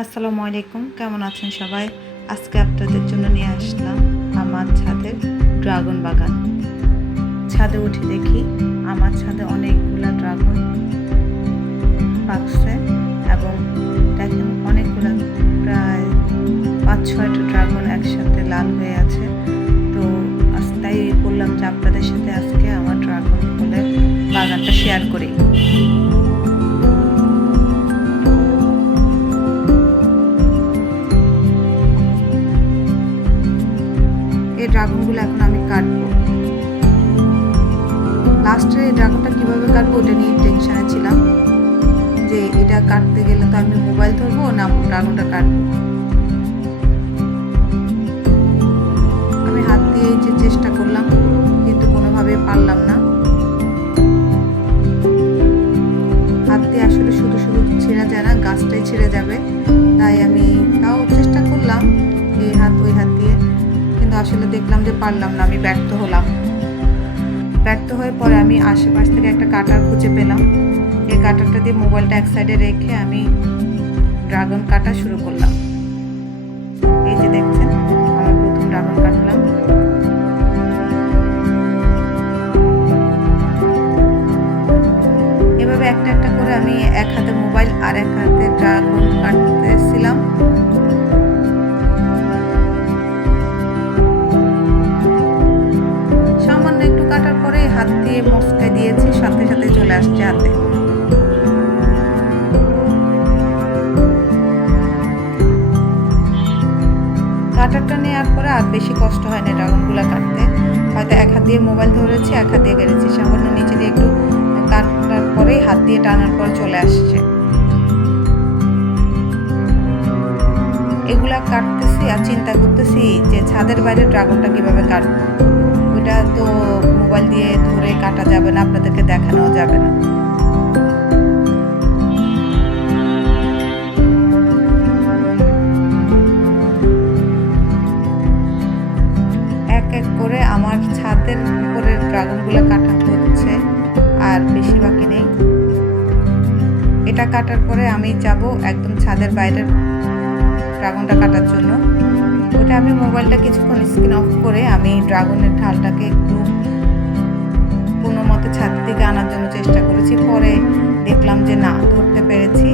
আসসালামু আলাইকুম কেমন আছেন সবাই আজকে আপনাদের জন্য নিয়ে আসলাম আমার ছাদের ড্রাগন বাগান ছাদে উঠে দেখি আমার ছাদে অনেকগুলো ড্রাগন পাকছে এবং দেখেন অনেকগুলো প্রায় পাঁচ ছয়টা ড্রাগন একসাথে লাল হয়ে আছে তো তাই বললাম যে আপনাদের সাথে আজকে আমার ড্রাগন ফলের বাগানটা শেয়ার করি ড্রাগনগুলো এখন আমি কাটবো লাস্টে ড্রাগনটা কীভাবে কাটবো ওটা নিয়ে টেনশানে ছিলাম যে এটা কাটতে গেলে তো আমি মোবাইল ধরবো না ড্রাগনটা কাটবো আমি হাত দিয়ে যে চেষ্টা করলাম কিন্তু কোনোভাবে পারলাম না হাত দিয়ে আসলে শুধু শুধু ছেঁড়া যায় না গাছটাই ছেড়ে যাবে কিন্তু আসলে দেখলাম যে পারলাম না আমি ব্যর্থ হলাম ব্যর্থ হয়ে পরে আমি আশেপাশ থেকে একটা কাটার খুঁজে পেলাম এই কাটারটা দিয়ে মোবাইলটা এক সাইডে রেখে আমি ড্রাগন কাটা শুরু করলাম এই যে দেখছেন আমার প্রথম ড্রাগন কাটলাম এভাবে একটা একটা করে আমি এক হাতে মোবাইল আর এক হাতে ড্রাগন কাটতেছিলাম হাত দিয়ে মস্কে দিয়েছি সাথে সাথে চলে আসছে হাতে কাটারটা নেওয়ার পরে আর বেশি কষ্ট হয় না ড্রাগনগুলো কাটতে হয়তো এক হাত দিয়ে মোবাইল ধরেছি এক হাত দিয়ে কেটেছি সামান্য নিচে দিয়ে একটু কাটার পরেই হাত দিয়ে টানার পর চলে আসছে এগুলা কাটতেছি আর চিন্তা করতেছি যে ছাদের বাইরে ড্রাগনটা কীভাবে কাটবো ওটা তো মোবাইল দিয়ে ধরে কাটা যাবে না আপনাদেরকে দেখানো যাবে না এক এক করে আমার ছাদের উপরের ড্রাগনগুলো কাটা হচ্ছে আর বেশি বাকি নেই এটা কাটার পরে আমি যাব একদম ছাদের বাইরের ড্রাগনটা কাটার জন্য এটা আমি মোবাইলটা কিছুক্ষণ স্ক্রিন অফ করে আমি ড্রাগনের ঢালটাকে একটু কোনো মতে ছাদ থেকে আনার জন্য চেষ্টা করেছি পরে দেখলাম যে না ধরতে পেরেছি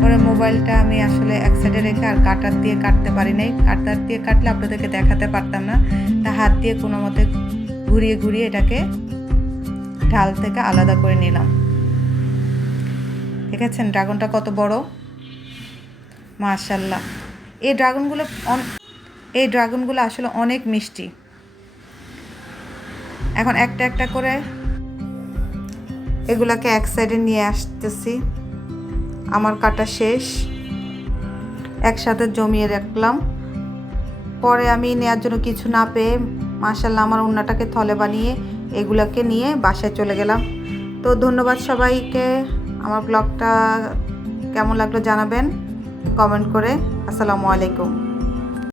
পরে মোবাইলটা আমি আসলে এক সাইডে রেখে আর কাটার দিয়ে কাটতে পারি নাই কাটার দিয়ে কাটলে আপনাদেরকে দেখাতে পারতাম না তা হাত দিয়ে কোনো মতে ঘুরিয়ে ঘুরিয়ে এটাকে ঢাল থেকে আলাদা করে নিলাম দেখেছেন ড্রাগনটা কত বড় মাশাল্লাহ এই ড্রাগনগুলো অনেক এই ড্রাগনগুলো আসলে অনেক মিষ্টি এখন একটা একটা করে এগুলাকে এক সাইডে নিয়ে আসতেছি আমার কাটা শেষ একসাথে জমিয়ে রাখলাম পরে আমি নেওয়ার জন্য কিছু না পেয়ে মাসাল্লাহ আমার উন্নাটাকে থলে বানিয়ে এগুলাকে নিয়ে বাসায় চলে গেলাম তো ধন্যবাদ সবাইকে আমার ব্লগটা কেমন লাগলো জানাবেন কমেন্ট করে আসসালামু আলাইকুম